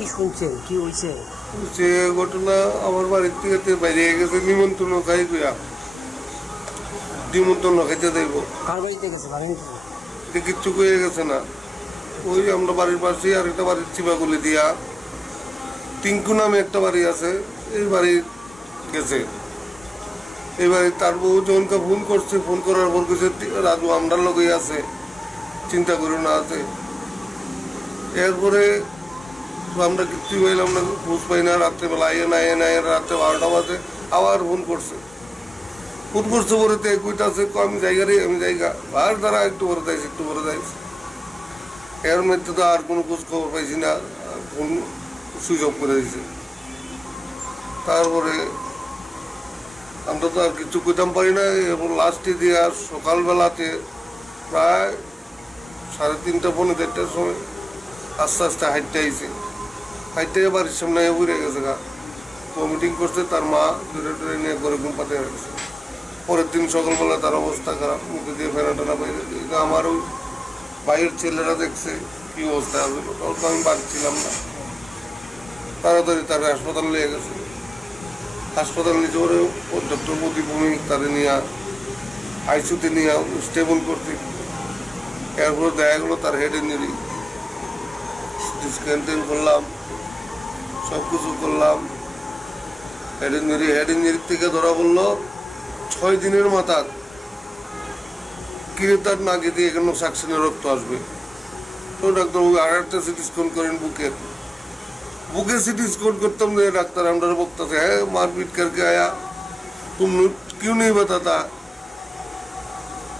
কি শুনছেন, কি হয়েছে? সে ঘটনা আমার বাড়ির থেকে বাইরে গেছে নিমন্ত্রণ খাই কইয়া নিমন্ত্রণ খাইতে দেব কার বাড়িতে গেছে, জানেন কিছু? কিচ্ছু কয়ে গেছে না। ওই আমরা বাড়ির পাশে আর একটা বাড়ির চিবাগুলি দিয়া টিঙ্কু নামে একটা বাড়ি আছে, এই বাড়ি গেছে। এই বাড়ি তার বউ যখনকে ফোন করছে, ফোন করার পর কিছু রাজু আমরার লোকই আছে, চিন্তা করো না আছে। এরপরে আমরা কিচ্ছু পাইলাম না, বুঝ পাই না। রাত্রেবেলা আইয়ে রাত্রে 12টা বাজে আবার ফোন করছে পরে কইতাছে আমি জায়গারই আমি জায়গা আর তারা একটু বড় যাইছে একটু বড় যাইছে। এর মধ্যে তো আর কোনো খোঁজ খবর পাইছি না, ফোন সুইচ অফ করে দিয়েছে। তারপরে আমরা তো আর কিছু কইতাম পারি না। এবং লাস্টে দিয়ে আর সকালবেলাতে প্রায় 3:30 পৌনে 4টার সময় আস্তে আস্তে হাইটে আইছে। হাইটে বাড়ির সামনে উড়ে গেছে গা, ভমিটিং করছে। তার মা দূরে দূরে নিয়ে ঘরে ঘুম পাতে গেছে। পরের দিন সকালবেলা তার অবস্থা খারাপ, মুখে দিয়ে ফেনা টেনা বাইরে। আমার ওই বাইরের ছেলেরা দেখছে কি অবস্থা আছে, তখন তো আমি বাড়ি ছিলাম না। তাড়াতাড়ি তার হাসপাতাল নিয়ে গেছে। হাসপাতাল নিচে ওরে ডক্টর প্রতিভূমি তারে নিয়ে আইসিউতে নিয়ে স্টেবল করতে। এরপরে দেখা গেলো তার হেড ইঞ্জুরি। স্ক্যান করলাম, সব কিছু করলাম। হেড ইঞ্জুরির থেকে ধরা বললো 6 দিনের মাথা কিরেতার নাকে দিয়ে এখানে সাকশনের রক্ত আসবে। তো ডাক্তারবাবু আর একটা সিটি স্ক্যান করেন বুকে সিটি स्कैन करता हूँ। डॉक्टर अंडर बकता है मारपीट करके आया, तुम क्यों नहीं बताता?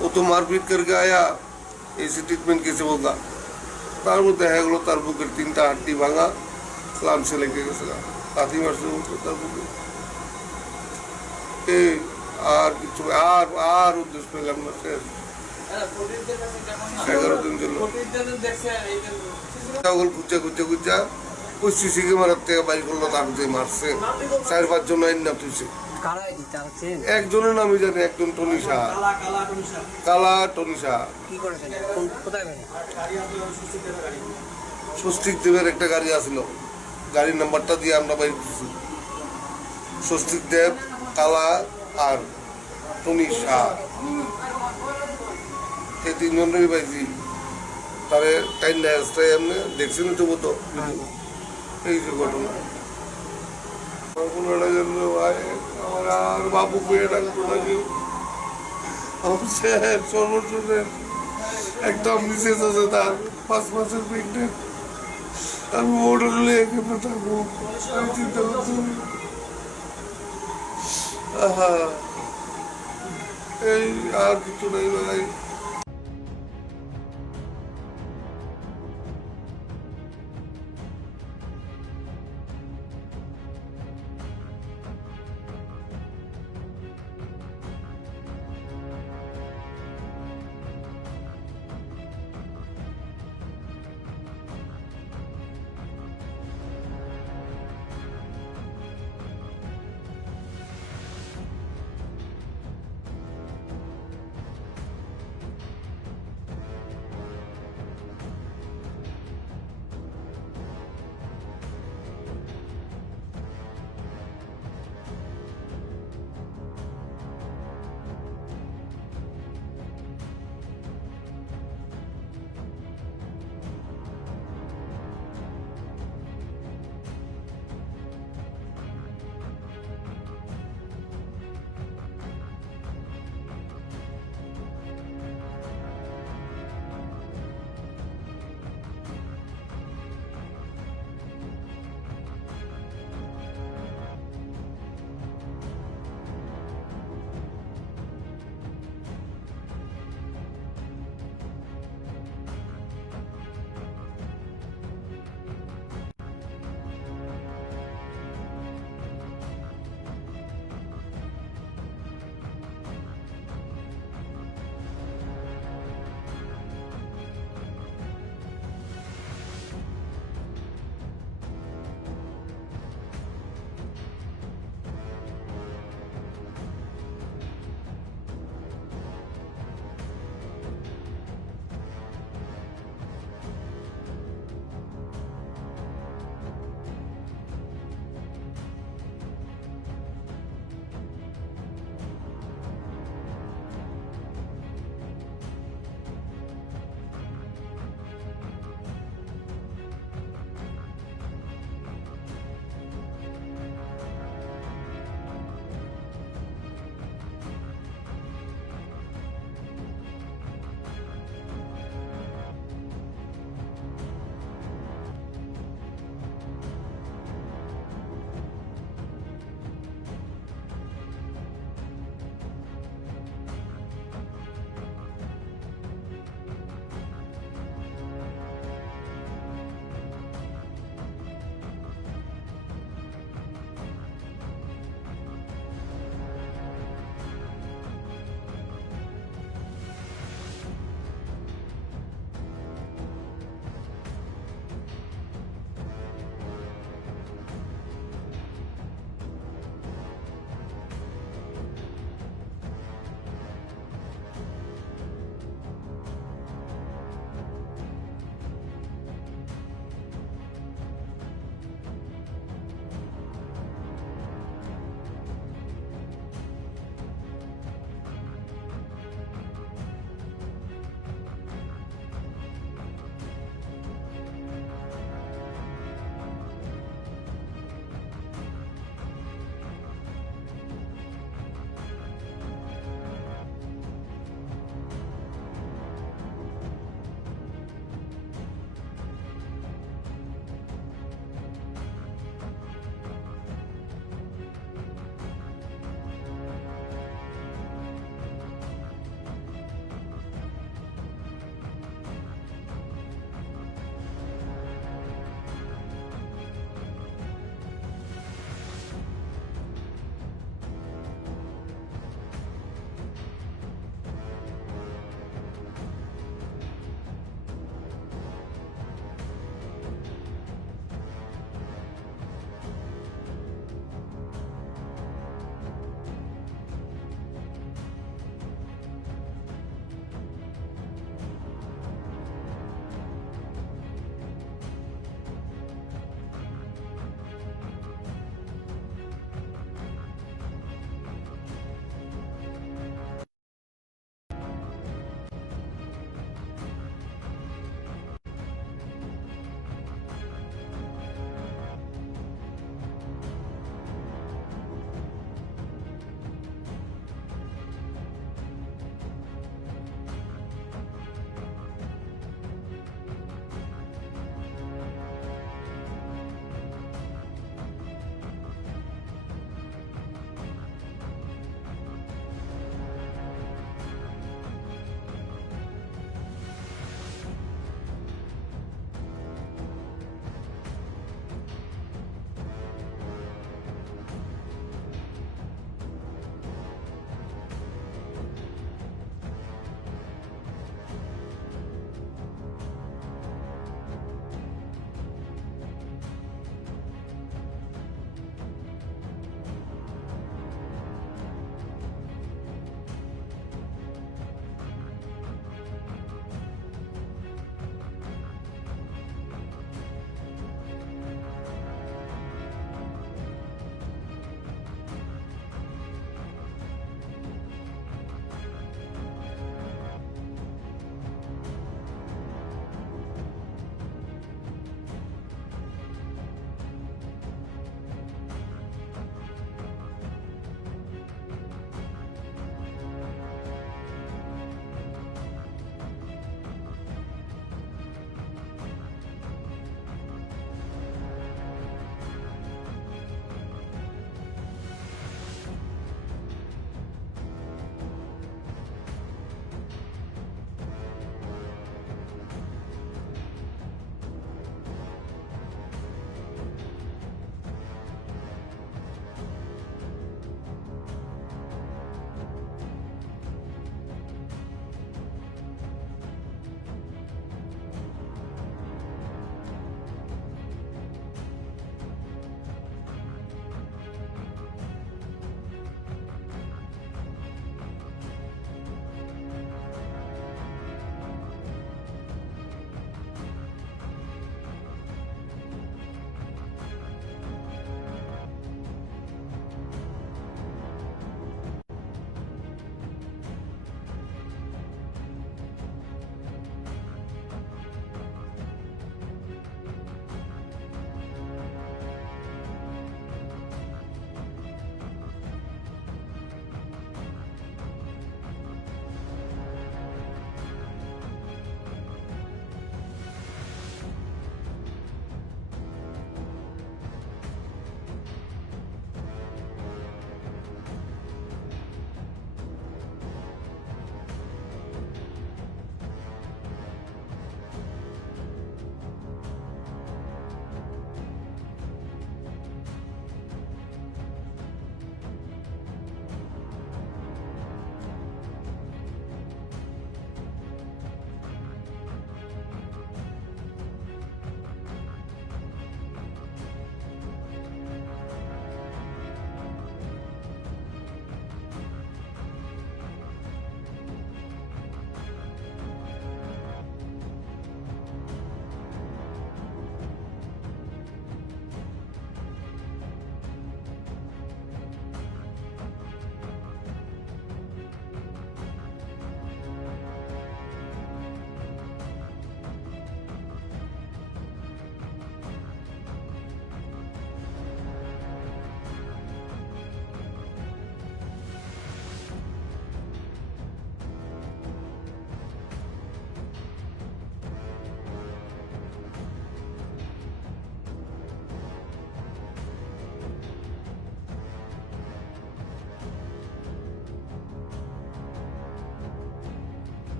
वो तो मारपीट करके आया, ऐसे ट्रीटमेंट कैसे होगा? তার মধ্যে হয়ে গেলো তার বুকের 3টা হাড্ডি ভাঙা, ক্লামসে লেগে গেছে, কাঁথি মারছে তার বুকে। এই আর কিছু আর উদ্দেশ্য পেলাম না। শেষ 11 দিন চলল। খুঁজা ওই সিসি ক্যামেরার থেকে বাইর করলো, তার দিয়ে মারছে। 4-5 জন আইন না তুইছে। একজনের নামই জানি, একজন টনি সাহা, কালা টনি সাহা। স্বস্তিক দেবের একটা গাড়ি আসলো, গাড়ির নাম্বারটা দিয়ে আমরা বাইর করছি। স্বস্তিক দেব, কালা আর টনি সাহা, এই 3 জনেরই পাইছি। তারে টাইম রাস্তায় এমনি দেখছেন তো মতো। এই যে ঘটনা আমার আর বাবু পেয়ে ডাকতো না কেউ। সর্বশেষ একদম বিশেষ আছে তার 5 মাসের প্রেগনেন্ট। আমি মোটরলে এখানে থাকবো, আমি চিন্তা করছি। এই আর কিছু নেই ভাই।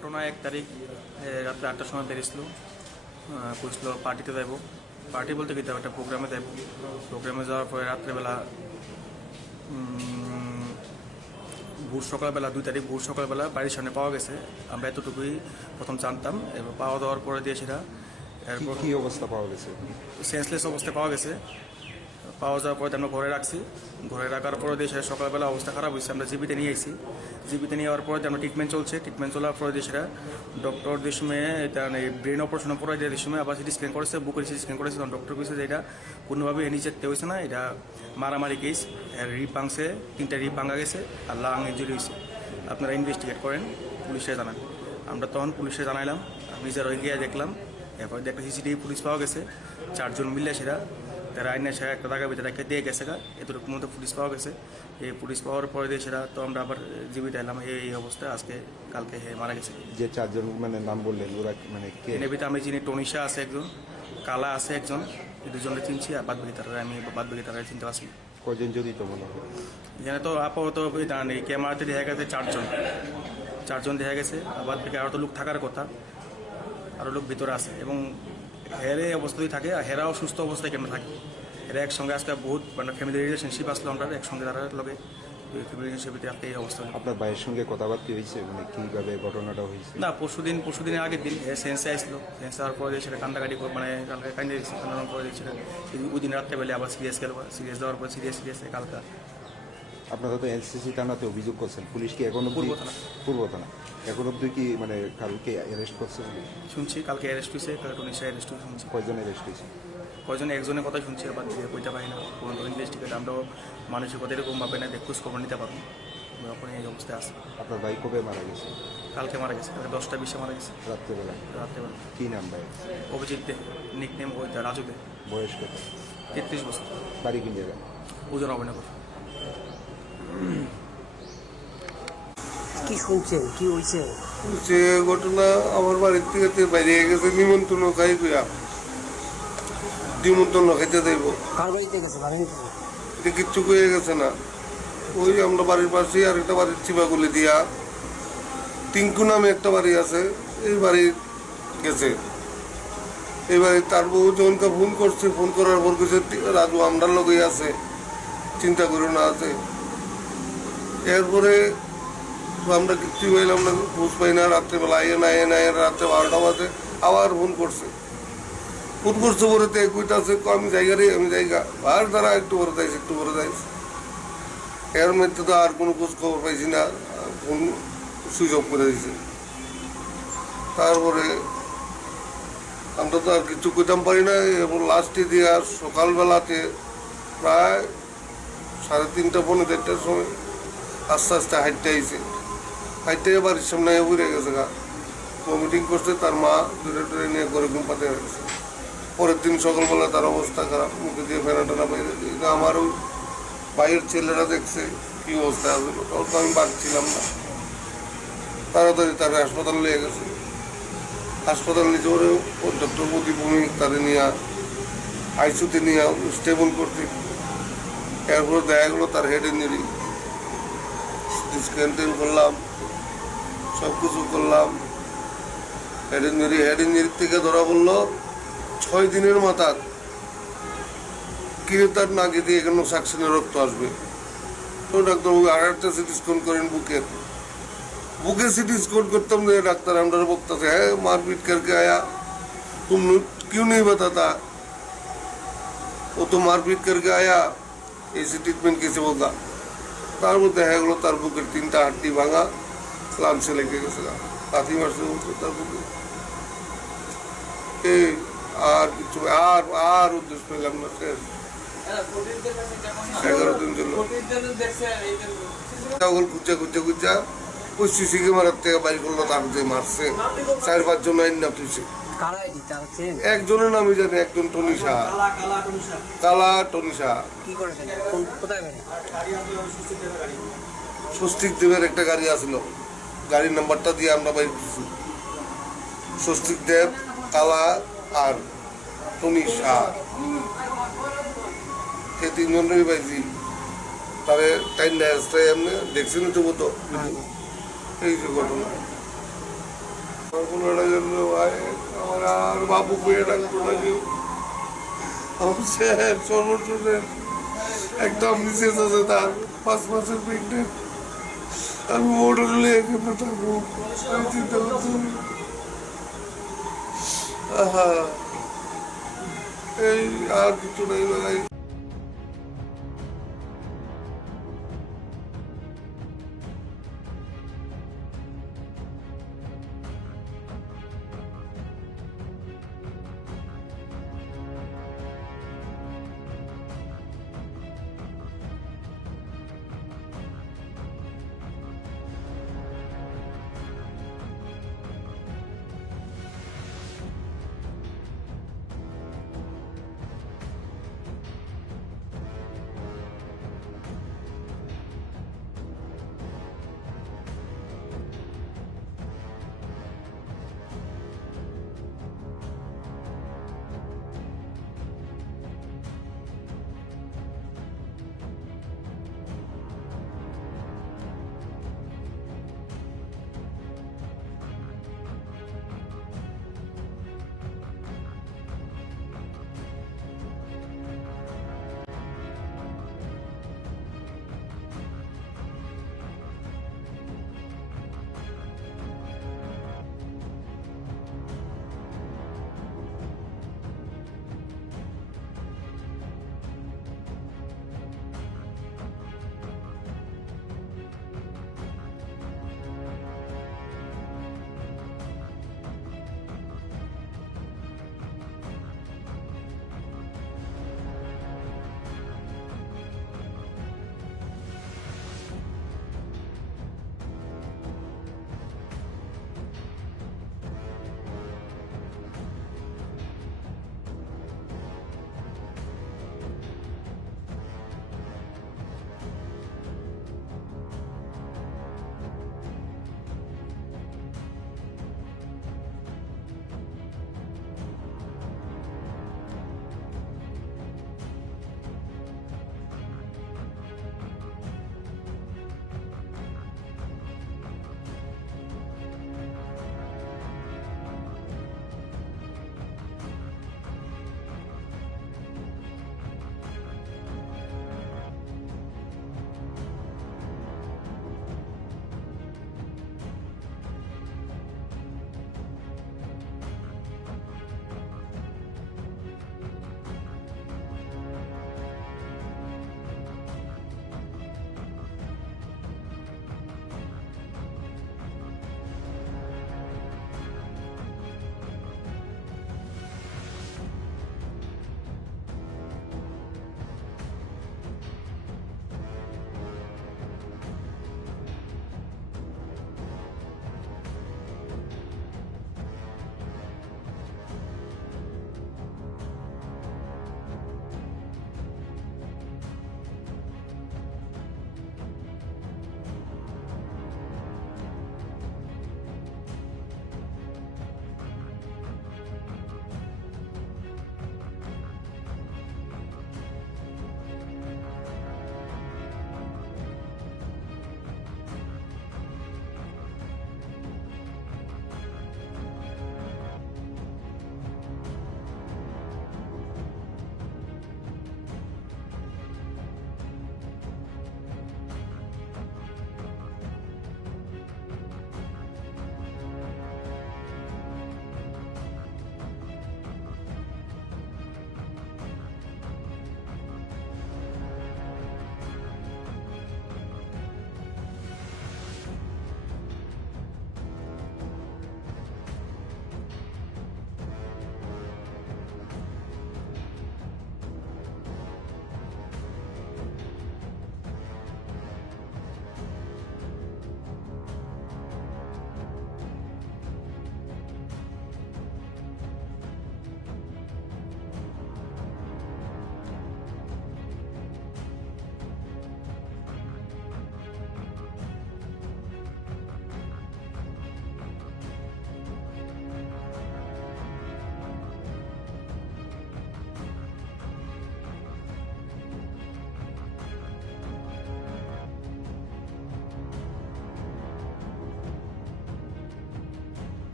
ঘটনা 1 তারিখ রাত্রে 8টার সময় বেরিয়েছিল। কইছিল পার্টিতে যাইব। পার্টি বলতে কি একটা প্রোগ্রামে যাইব। প্রোগ্রামে যাওয়ার পরে রাত্রেবেলা ভোর সকালবেলা 2 তারিখ ভোর সকালবেলা বাড়ির সামনে পাওয়া গেছে। আমরা এতটুকুই প্রথম জানতাম। এবার পাওয়া দেওয়ার পরে দিয়ে সেটা এরপর কি অবস্থা পাওয়া গেছে? সেন্সলেস অবস্থায় পাওয়া গেছে। পাওয়া যাওয়ার পরে আমরা ঘরে রাখছি। ঘরে রাখার পরে দিয়ে সেটা সকালবেলা অবস্থা খারাপ হয়েছে। আমরা জিবিতে নিয়ে আইছি। জিবিতে নিয়ে যাওয়ার পরে আমরা ট্রিটমেন্ট চলছে। ট্রিটমেন্ট চলার পরে দিয়ে সেটা ডক্টর যে সময় এটা ব্রেন অপারেশন পরে দিয়ে সময় আবার সিটি স্ক্যান করেছে, বুকের সিটি স্ক্যান করেছে। তখন ডক্টর কইছে যে এটা কোনোভাবে নিচেতে হয়েছে না, এটা মারামারি কেস। রিপ ভাঙছে, 3টা রিপ ভাঙা গেছে আর লাং ইঞ্জুরি হয়েছে। আপনারা ইনভেস্টিগেট করেন, পুলিশে জানান। আমরা তখন পুলিশে জানাইলাম, নিজের ওই গিয়ে দেখলাম। এরপরে একটা সিসিটিভি পুলিশ পাওয়া গেছে, 4 জন মিললে সেটা তারা আইনে সে একটা জায়গার ভিতরে রেখে দিয়ে গেছে। এতটুকুর মধ্যে পুলিশ পাওয়া গেছে। এই পুলিশ পাওয়ার পরে দিয়ে সেটা তো আমরা আবার জীবিত এলাম। এই অবস্থায় আজকে কালকে মারা গেছে। যে 4 জন মানে নাম বললেন ওরা মানে কে? এর ভিতরে আমি চিনি টনিশা আছে একজন, কালা আছে একজন, এই 2জনকে চিনছি। আর বাদ বাকি তারা চিনতে পারছি। কজন জড়িত মনে হয়? এখানে তো আপাতত ক্যামেরাতে দেখা গেছে 4 জন দেখা গেছে। আবার থেকে আরও তো লোক থাকার কথা, আরও লোক ভিতরে আছে এবং হেরে অবস্থাতেই থাকে। আর হেরাও সুস্থ অবস্থায় কেন থাকে। এরা একসঙ্গে আজকে বহুত মানে ফ্যামিলি রিলেশনশিপ আসলো আমরা একসঙ্গে তারা লগে ফ্যামিলি রিলেশনশিপে আজকে এই অবস্থা। আপনার ভাইয়ের সঙ্গে কথাবার্তা হয়েছে মানে কীভাবে ঘটনাটা হয়েছে? না, পরশুদিনের আগের দিন সেন্সে আসলো। সেন্সে হওয়ার পরে সেটা কান্দাকাটি মানে কান্দে দিচ্ছে। কান্দানোর পরে সেটা ওই দিন রাত্রেবেলা আবার সিরিয়াস গেল। সিরিয়াস দেওয়ার পরে সিরিয়াস কালকা। আপনারা তো এনসিসি থানাতে অভিযোগ করছেন, পুলিশ কি এখন অব্দি? পূর্ব থানা এখন অব্দি কি মানে কালকে অ্যারেস্ট করছে? শুনছি কালকে অ্যারেস্ট হয়েছে, কালকে টনিশা অ্যারেস্ট হয়েছে শুনছি। কয়জন অ্যারেস্ট হয়েছে? কয়জন একজনের কথা শুনছি, আবার কইতে পারি না। কোনো ইনভেস্টিগেট আমরাও মানুষের কথা এরকমভাবে না খোঁজ খবর নিতে পারবো। এখন এই অবস্থায় আছে। আপনার ভাই কবে মারা গেছে? কালকে মারা গেছে, কালকে 10টা 20-এ মারা গেছে রাত্রেবেলা। রাত্রেবেলা। কী নাম ভাই? অভিজিৎ দে, নিক নেম ওইটা রাজু দে। বয়স কত? 33 বছর। বাড়ি কোন জায়গা? ওজন অভিনগর। কি শুনছেন, কি হয়েছে? যে ঘটনা আমার বাড়ির থেকে বাইরে গেছে নিমন্ত্রণ খাই গুয়া, নিমন্ত্রণ খাইতে দেব। কার বাড়িতে গেছে জানেন কিছু? এটা কিচ্ছু হয়ে গেছে না। ওই আমরা বাড়ির পাশেই আর একটা বাড়ির চিবাগুলি দিয়া টিঙ্কু নামে একটা বাড়ি আছে, এই বাড়ি গেছে। এই বাড়ি তার বউ যখনকে ফোন করছে, ফোন করার পর কিছু রাজু আমরার লগেই আছে, চিন্তা করো না আছে। এরপরে আমরা কিচ্ছু পাইলাম না, বুঝ পাই না। রাত্রেবেলা রাত্রে 12টা বাজে আবার ফোন করছে পরে কইটা আছে আমি জায়গা আর তারা একটু বড় যাইছে। এর মধ্যে তো আর কোনো খোঁজ খবর পাইছি না, ফোন সুইচ অফ করে দিয়েছে। তারপরে আমরা তো আর কিছু কইতাম পারি না। এবং লাস্টে দিয়ে আর সকালবেলাতে প্রায় 3:30-4:30টার সময় আস্তে আস্তে হাইটটা আইছে। হাইটটা বাড়ির সামনে উড়ে গেছে গা। ভমিটিং করছে, তার মা দূরে নিয়ে ঘরে ঘুম পাতে গেছে। পরের দিন সকালবেলা তার অবস্থা খারাপ, মুখে দিয়ে ফেনা টেনা বাইরে। আমার ওই ভাইয়ের ছেলেরা দেখছে কি অবস্থা আছে, তখন তো আমি বাড়ছিলাম না। তাড়াতাড়ি তারা হাসপাতাল নিয়ে গেছে। হাসপাতাল নিতে ওরে ডক্টর প্রদীপভূমি তারে নিয়ে আইসিউতে নিয়ে স্টেবল করতে। এরপরে দেখা গেলো তার হেড ইঞ্জুরি। স্ক্যান করলাম, সব কিছু করলাম। হেড ইঞ্জুরির থেকে ধরা বললো 6 দিনের মাথার কিনে তার নাকি দিয়ে এখানে সাকশনের রক্ত আসবে। তো ডাক্তারবাবু আরেকটা সিটি স্ক্যান করেন বুকে সিটি স্ক্যান করতাম যে ডাক্তার আমরা বলতেছে হ্যাঁ मारपीट करके आया, तुम क्यों नहीं बताता? वो तो मारपीट करके आया, ऐसे ट्रीटमेंट कैसे होगा? তারপর দেখা গেলো তার বুকের 3টা হাড্ডি ভাঙা, লাঞ্চে লেগে গেছে, লাথি মারছে তার বুকে। আর কিছু আর উদ্দেশ্য পেলাম না। শেষ 11 দিন জন্য খুঁজা ওই সিসি ক্যামেরার থেকে বাইর করলো, তার দিয়ে মারছে। 4-5 জন আইন না তুইছে। একজনের নামই জানি, একজন টনিশা, কালা টনিশা। কি করেছেন? কোথায় বাড়ি? স্বস্তিক দেবের একটা গাড়ি আসলো, গাড়ির নাম্বারটা দিয়ে আমরা বাইর করছি। স্বস্তিক দেব, কালা আর টনিশা, এই 3 জনেরই পাইছি। তারে টাইম এমনি দেখছেন তো মতো। এই যে ঘটনা কোনো জন্য ভাই আমার আর বাবু পেয়ে ডাকতো না কেউ। আমার স্যার সর্বশেষ একদম মিসেস আছে, তার 5 মাসের প্রেগনেন্ট। আমি মোটরলে এখানে থাকবো, আমি চিন্তা করছি। এই আর কিছু নেই ভাই।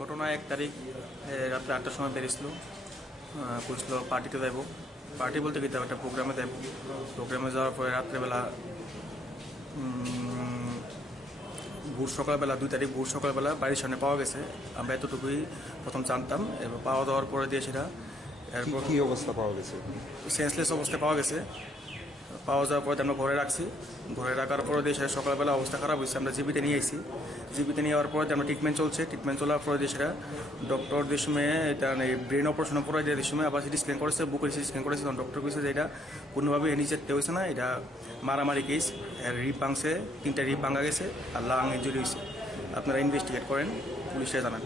ঘটনা 1 তারিখ রাত্রে 8টার সময় বেরিয়েছিল, বলছিল পার্টিতে যাইব। পার্টি বলতে কি একটা প্রোগ্রামে যাইব। প্রোগ্রামে যাওয়ার পরে রাত্রেবেলা ভোর সকালবেলা 2 তারিখ ভোর সকালবেলা বাড়ির সামনে পাওয়া গেছে। আমরা এতটুকুই প্রথম জানতাম। এবার পাওয়া দেওয়ার পরে দিয়ে সেটা এরপর কি অবস্থা পাওয়া গেছে? সেন্সলেস অবস্থায় পাওয়া গেছে। পাওয়া যাওয়ার পরে আমরা ঘরে রাখছি। ঘরে রাখার পরে দিয়ে সেটা সকালবেলা অবস্থা খারাপ হয়েছে, আমরা জিবিতে নিয়ে আইছি। জিবিতে নিয়ে যাওয়ার পরে আমরা ট্রিটমেন্ট চলছে। ট্রিটমেন্ট চলার পরে দিয়ে সেটা ডক্টরদের সময় এটা ব্রেন অপারেশন পরে দিয়ে সময় আবার সিটি স্ক্যান করেছে, বুকের সিটি স্ক্যান করেছে। তখন ডক্টর কইছে যে এটা কোনোভাবে নিচেতে হয়েছে না, এটা মারামারি কেস। রিপ ভাঙছে, 3টা রিপ ভাঙা গেছে আর লাং ইঞ্জুরি হয়েছে। আপনারা ইনভেস্টিগেট করেন, পুলিশে জানান।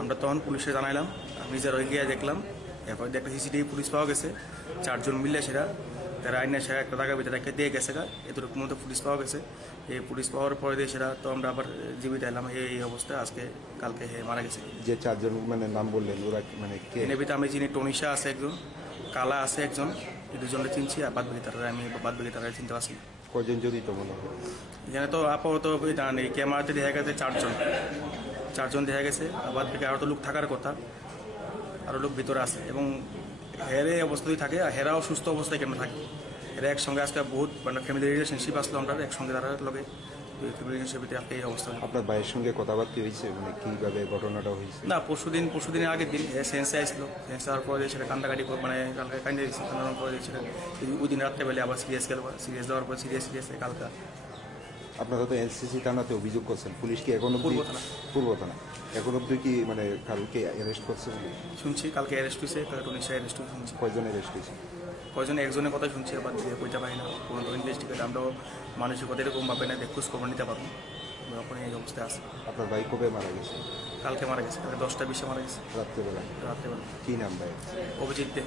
আমরা তখন পুলিশে জানাইলাম, নিজের ওই গিয়ে দেখলাম। এরপর একটা সিসিটিভি পুলিশ পাওয়া গেছে, 4 জন মিললে সেটা তারা আইনে সেরা একটা জায়গার ভিতরে একটা দিয়ে গেছে গা। এতটুকু মধ্যে পুলিশ পাওয়া গেছে। এই পুলিশ পাওয়ার পরে দিয়ে সেটা তো আমরা আবার জীবিত এলাম। এই অবস্থায় আজকে কালকে মারা গেছে। যে 4 জন মানে নাম বললেন ওরা মানে কে? এর ভিতরে আমি চিনি টনিশা আছে একজন, কালা আছে একজন, এই 2জনকে চিনছি। আর বাদ বাকি তারা চিনতে পারছি। কয়জন জড়িত মনে হয়? এখানে তো আপাতত ক্যামেরাতে দেখা গেছে 4 জন দেখা গেছে। আবার থেকে আরও তো লোক থাকার কথা, আরও লোক ভিতরে আছে। এবং হেরে অবস্থাতেই থাকে, আর হেরাও সুস্থ অবস্থায় কেন থাকে। এরা একসঙ্গে আজকে বহুত মানে ফ্যামিলি রিলেশনশিপ আসলো আমরা একসঙ্গে তারা লগে ফ্যামিলি রিলেশনশিপে আজকে এই অবস্থা। আপনার ভাইয়ের সঙ্গে কথাবার্তা হয়েছে মানে কীভাবে ঘটনাটা হয়েছে? না, পরশুদিনের আগের দিন সেন্সে আসলো। সেন্সে হওয়ার পরে সেটা কান্দাকাটি মানে কালকে কান্দে দিচ্ছে। কান্দানোর পরে সেটা ওই দিন রাত্রেবেলে আবার সিরিয়াস গেল। সিরিয়াস দেওয়ার পর সিরিয়াস কালকা। আপনারা তো এনসিসি থানাতে অভিযোগ করছেন, পুলিশ কি এখন অবধি? পূর্ব থানা এখন অবধি কি মানে কালকে অ্যারেস্ট করছে বলে শুনছি? কালকে অ্যারেস্ট হয়েছে, টনিশা অ্যারেস্ট শুনছি। কয়জন অ্যারেস্ট হয়েছে? কয়জন? একজনের কথা শুনছি, আবার দিয়ে কইতে পারি না। কোনো তো ইনভেস্টিগেট আমরাও মানসিকতা এরকম ভাবে না, খোঁজ খবর নিতে পারবো। এখন এই অবস্থায় আছে। আপনার ভাই কবে মারা গেছে? কালকে মারা গেছে, কালকে 10টা 20-এ মারা গেছে রাত্রেবেলা। রাত্রেবেলা। কী নাম ভাই? অভিজিৎ দে।